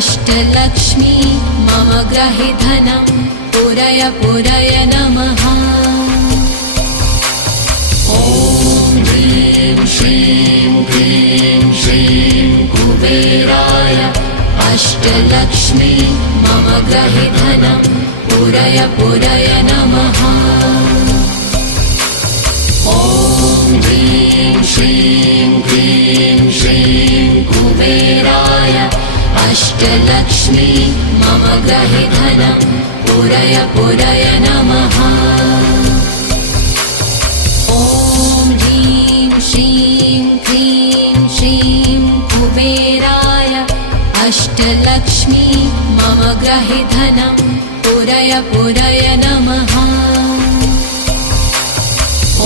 अष्टलक्ष्मी मम ग्रहे धनं पुरय पुरय नमः। ॐ ह्रीं श्रीं क्लीं श्रीं कुबेराय अष्टलक्ष्मी मम ग्रहे धनं पुरय पुरय नमः। ॐ ह्रीं श्रीं क्लीं श्रीं कुबेराय अष्टलक्ष्मी मम ग्रहे धनं पुरय पुरय नमः। ॐ ह्रीं श्रीं क्लीं श्रीं कुबेराय अष्टलक्ष्मी मम ग्रहे धनं पुरय पुरय नमः।